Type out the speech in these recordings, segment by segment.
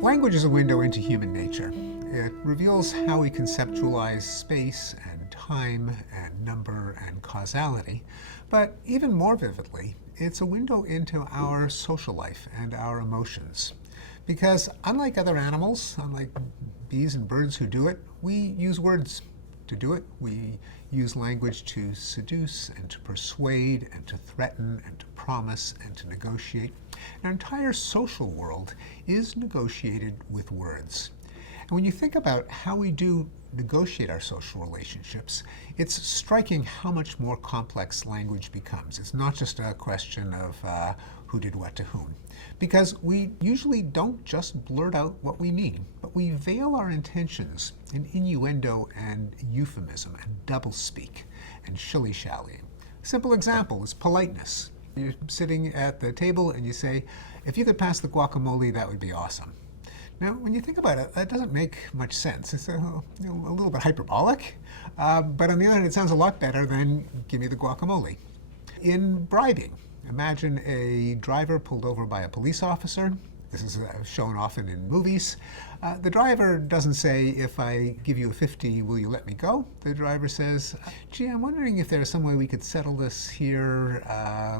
Language is a window into human nature. It reveals how we conceptualize space and time and number and causality. But even more vividly, it's a window into our social life and our emotions. Because unlike other animals, unlike bees and birds who do it, we use words to do it. We use language to seduce and to persuade and to threaten and to promise and to negotiate. Our entire social world is negotiated with words. And when you think about how we do negotiate our social relationships, it's striking how much more complex language becomes. It's not just a question of who did what to whom. Because we usually don't just blurt out what we mean, but we veil our intentions in innuendo and euphemism and doublespeak and shilly-shallying. A simple example is politeness. You're sitting at the table and you say, if you could pass the guacamole, that would be awesome. Now, when you think about it, that doesn't make much sense. It's a little bit hyperbolic, but on the other hand, it sounds a lot better than give me the guacamole. In bribing, imagine a driver pulled over by a police officer. This is shown often in movies. The driver doesn't say, if I give you a 50, will you let me go? The driver says, gee, I'm wondering if there's some way we could settle this here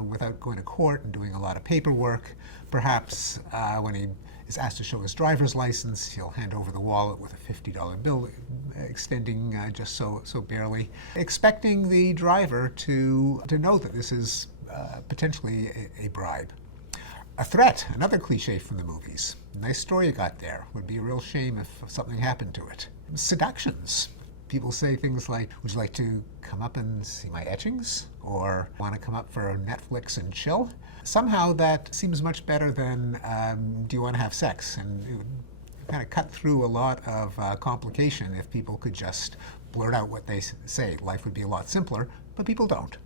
without going to court and doing a lot of paperwork. Perhaps when he is asked to show his driver's license, he'll hand over the wallet with a $50 bill extending just so barely, expecting the driver to know that this is potentially a bribe. A threat, another cliche from the movies. Nice story you got there. Would be a real shame if something happened to it. Seductions. People say things like, would you like to come up and see my etchings? Or want to come up for Netflix and chill? Somehow that seems much better than, do you want to have sex? And it would kind of cut through a lot of complication if people could just blurt out what they say. Life would be a lot simpler, but people don't.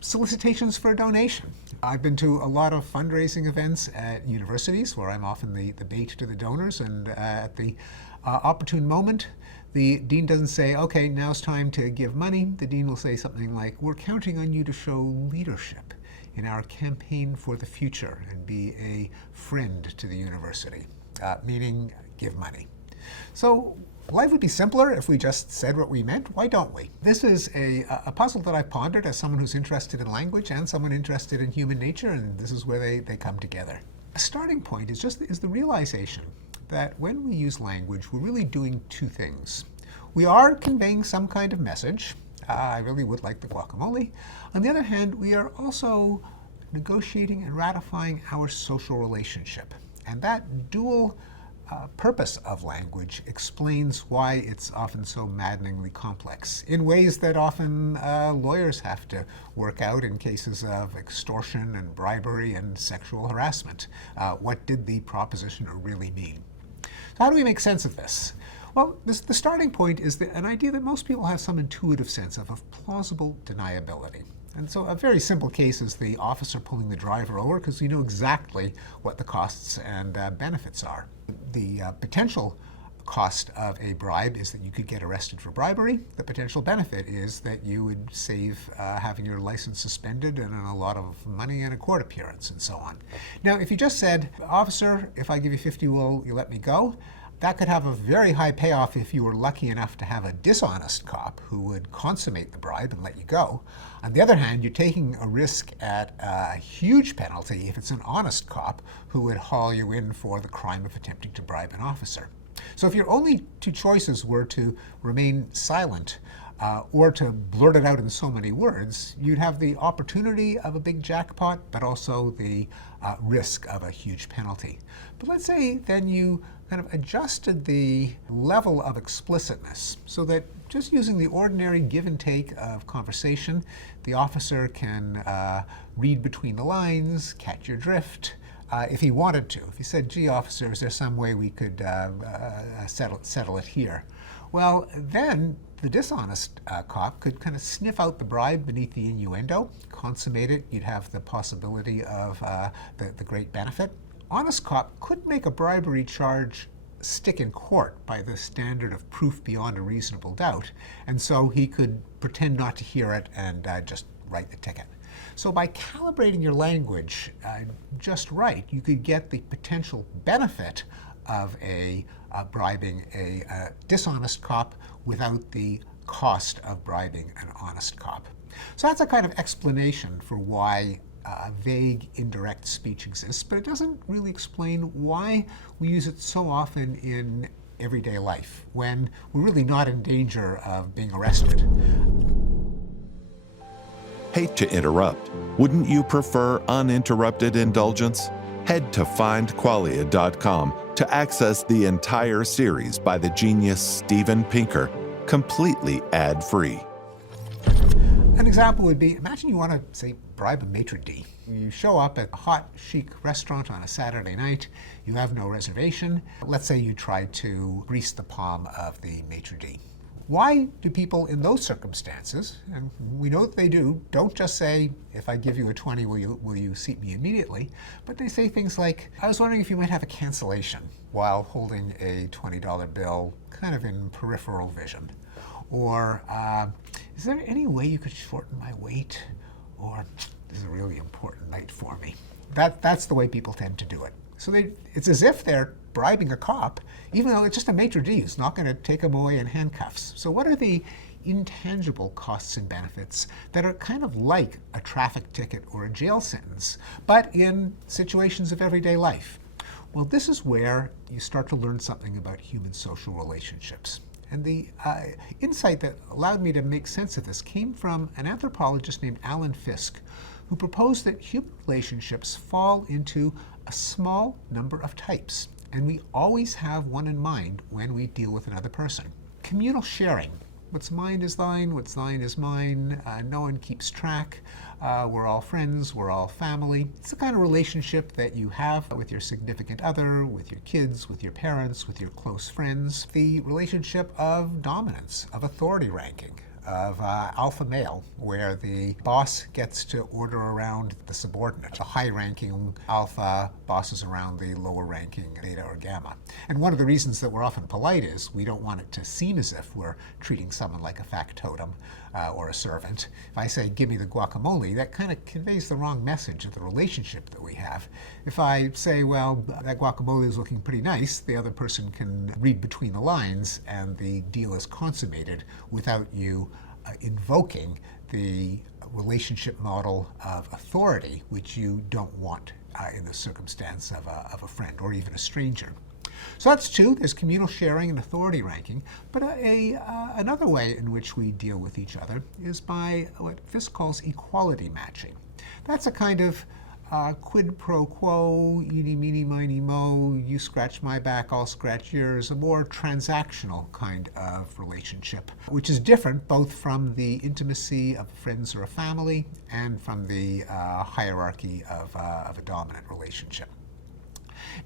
Solicitations for a donation. I've been to a lot of fundraising events at universities where I'm often the bait to the donors, and at the opportune moment, the dean doesn't say, okay, now it's time to give money. The dean will say something like, we're counting on you to show leadership in our campaign for the future and be a friend to the university, meaning give money. So life would be simpler if we just said what we meant. Why don't we? This is a puzzle that I pondered as someone who's interested in language and someone interested in human nature, and this is where they come together. A starting point is the realization that when we use language, we're really doing two things. We are conveying some kind of message. I really would like the guacamole. On the other hand, we are also negotiating and ratifying our social relationship. And that dual purpose of language explains why it's often so maddeningly complex in ways that often lawyers have to work out in cases of extortion and bribery and sexual harassment. What did the proposition really mean? So how do we make sense of this? Well, the starting point is an idea that most people have some intuitive sense of plausible deniability. And so a very simple case is the officer pulling the driver over because you know exactly what the costs and benefits are. The potential cost of a bribe is that you could get arrested for bribery. The potential benefit is that you would save having your license suspended and a lot of money and a court appearance and so on. Now, if you just said, officer, if I give you 50, will you let me go? That could have a very high payoff if you were lucky enough to have a dishonest cop who would consummate the bribe and let you go. On the other hand, you're taking a risk at a huge penalty if it's an honest cop who would haul you in for the crime of attempting to bribe an officer. So if your only two choices were to remain silent or to blurt it out in so many words, you'd have the opportunity of a big jackpot, but also the risk of a huge penalty. But let's say then you kind of adjusted the level of explicitness so that just using the ordinary give and take of conversation, the officer can read between the lines, catch your drift, if he wanted to. If he said, gee, officer, is there some way we could settle it here? Well, then the dishonest cop could kind of sniff out the bribe beneath the innuendo, consummate it. You'd have the possibility of the great benefit. Honest cop could make a bribery charge stick in court by the standard of proof beyond a reasonable doubt, and so he could pretend not to hear it and just write the ticket. So by calibrating your language just right, you could get the potential benefit of bribing a dishonest cop without the cost of bribing an honest cop. So that's a kind of explanation for why vague, indirect speech exists, but it doesn't really explain why we use it so often in everyday life when we're really not in danger of being arrested. Hate to interrupt. Wouldn't you prefer uninterrupted indulgence? Head to findqualia.com to access the entire series by the genius Steven Pinker, completely ad-free. An example would be, imagine you want to, say, bribe a maitre d'. You show up at a hot, chic restaurant on a Saturday night. You have no reservation. Let's say you try to grease the palm of the maitre d'. Why do people in those circumstances, and we know that they do, don't just say, if I give you a 20, will you seat me immediately? But they say things like, I was wondering if you might have a cancellation, while holding a $20 bill kind of in peripheral vision. Or, is there any way you could shorten my wait? Or, this is a really important night for me. That's the way people tend to do it. So it's as if they're bribing a cop, even though it's just a maitre d' who's not going to take them away in handcuffs. So what are the intangible costs and benefits that are kind of like a traffic ticket or a jail sentence, but in situations of everyday life? Well, this is where you start to learn something about human social relationships. And the insight that allowed me to make sense of this came from an anthropologist named Alan Fiske, who proposed that human relationships fall into a small number of types, and we always have one in mind when we deal with another person. Communal sharing. What's mine is thine, what's thine is mine. No one keeps track. We're all friends, we're all family. It's the kind of relationship that you have with your significant other, with your kids, with your parents, with your close friends. The relationship of dominance, of authority ranking, of alpha male, where the boss gets to order around the subordinate. The high-ranking alpha bosses around the lower-ranking beta or gamma. And one of the reasons that we're often polite is we don't want it to seem as if we're treating someone like a factotum or a servant. If I say, give me the guacamole, that kind of conveys the wrong message of the relationship that we have. If I say, well, that guacamole is looking pretty nice, the other person can read between the lines and the deal is consummated without you invoking the relationship model of authority, which you don't want in the circumstance of a friend or even a stranger. So that's two. There's communal sharing and authority ranking. But another way in which we deal with each other is by what Fiske calls equality matching. That's a kind of quid pro quo, eeny, meeny, miny, mo, you scratch my back, I'll scratch yours, a more transactional kind of relationship, which is different both from the intimacy of friends or a family and from the hierarchy of a dominant relationship.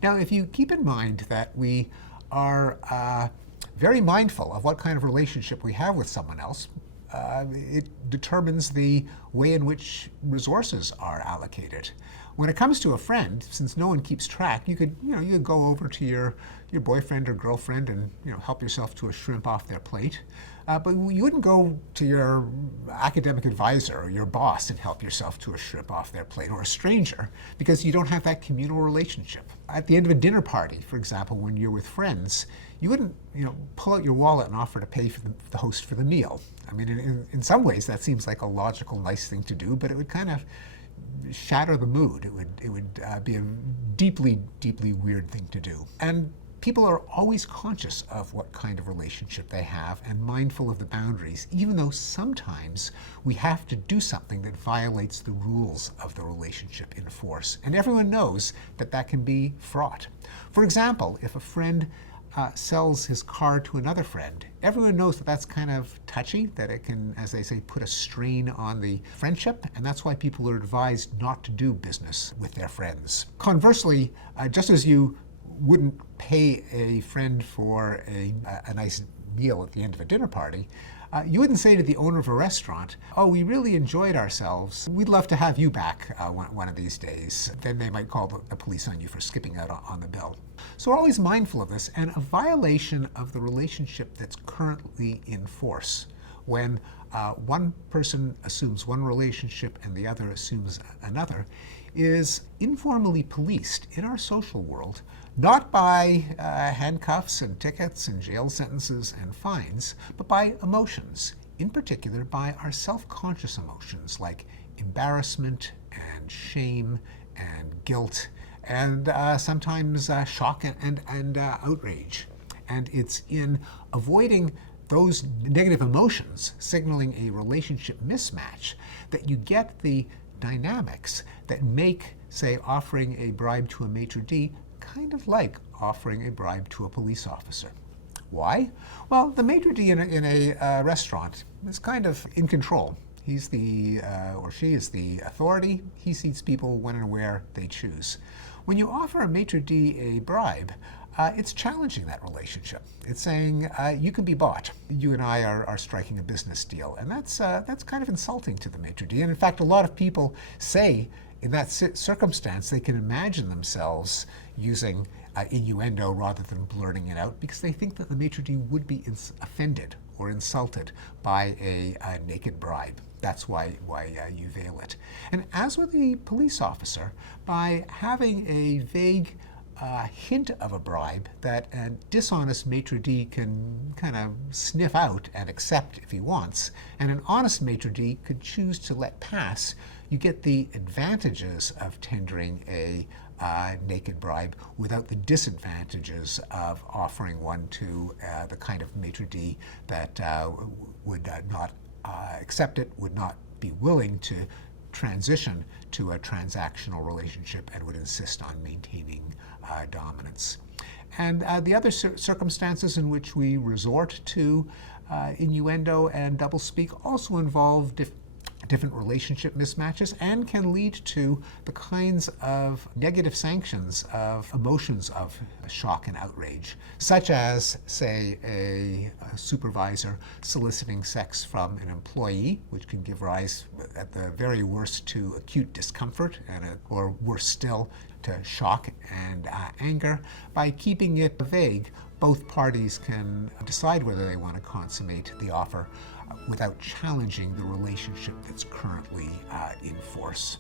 Now, if you keep in mind that we are very mindful of what kind of relationship we have with someone else, it determines the way in which resources are allocated. When it comes to a friend, since no one keeps track, you could go over to your boyfriend or girlfriend and help yourself to a shrimp off their plate. But you wouldn't go to your academic advisor or your boss and help yourself to a shrimp off their plate, or a stranger, because you don't have that communal relationship. At the end of a dinner party, for example, when you're with friends, you wouldn't pull out your wallet and offer to pay for the host for the meal. I mean, in some ways that seems like a logical, nice thing to do, but it would kind of shatter the mood. It would be a deeply, deeply weird thing to do. And people are always conscious of what kind of relationship they have and mindful of the boundaries, even though sometimes we have to do something that violates the rules of the relationship in force. And everyone knows that that can be fraught. For example, if a friend sells his car to another friend, everyone knows that that's kind of touchy, that it can, as they say, put a strain on the friendship, and that's why people are advised not to do business with their friends. Conversely, just as you wouldn't pay a friend for a nice meal at the end of a dinner party, you wouldn't say to the owner of a restaurant, oh, we really enjoyed ourselves. We'd love to have you back one of these days. Then they might call the police on you for skipping out on the bill. So we're always mindful of this, and a violation of the relationship that's currently in force, when one person assumes one relationship and the other assumes another, is informally policed in our social world not by handcuffs and tickets and jail sentences and fines, but by emotions, in particular by our self-conscious emotions like embarrassment and shame and guilt and sometimes shock and outrage. And it's in avoiding those negative emotions, signaling a relationship mismatch, that you get the dynamics that make, say, offering a bribe to a maitre d' kind of like offering a bribe to a police officer. Why? Well, the maitre d' in a restaurant is kind of in control. He's or she is the authority. He seats people when and where they choose. When you offer a maitre d' a bribe, it's challenging that relationship. It's saying, you can be bought. You and I are striking a business deal. And that's kind of insulting to the maitre d'. And in fact, a lot of people say in that circumstance, they can imagine themselves using innuendo rather than blurting it out because they think that the maitre d' would be offended or insulted by a naked bribe. That's why you veil it. And as with the police officer, by having a vague hint of a bribe that a dishonest maitre d' can kind of sniff out and accept if he wants, and an honest maitre d' could choose to let pass, you get the advantages of tendering a naked bribe without the disadvantages of offering one to the kind of maitre d' that would not accept it, would not be willing to transition to a transactional relationship and would insist on maintaining dominance. And the other circumstances in which we resort to innuendo and doublespeak also involve different relationship mismatches and can lead to the kinds of negative sanctions of emotions of shock and outrage, such as, say, a supervisor soliciting sex from an employee, which can give rise, at the very worst, to acute discomfort, or worse still, to shock and anger. By keeping it vague, both parties can decide whether they want to consummate the offer without challenging the relationship that's currently in force.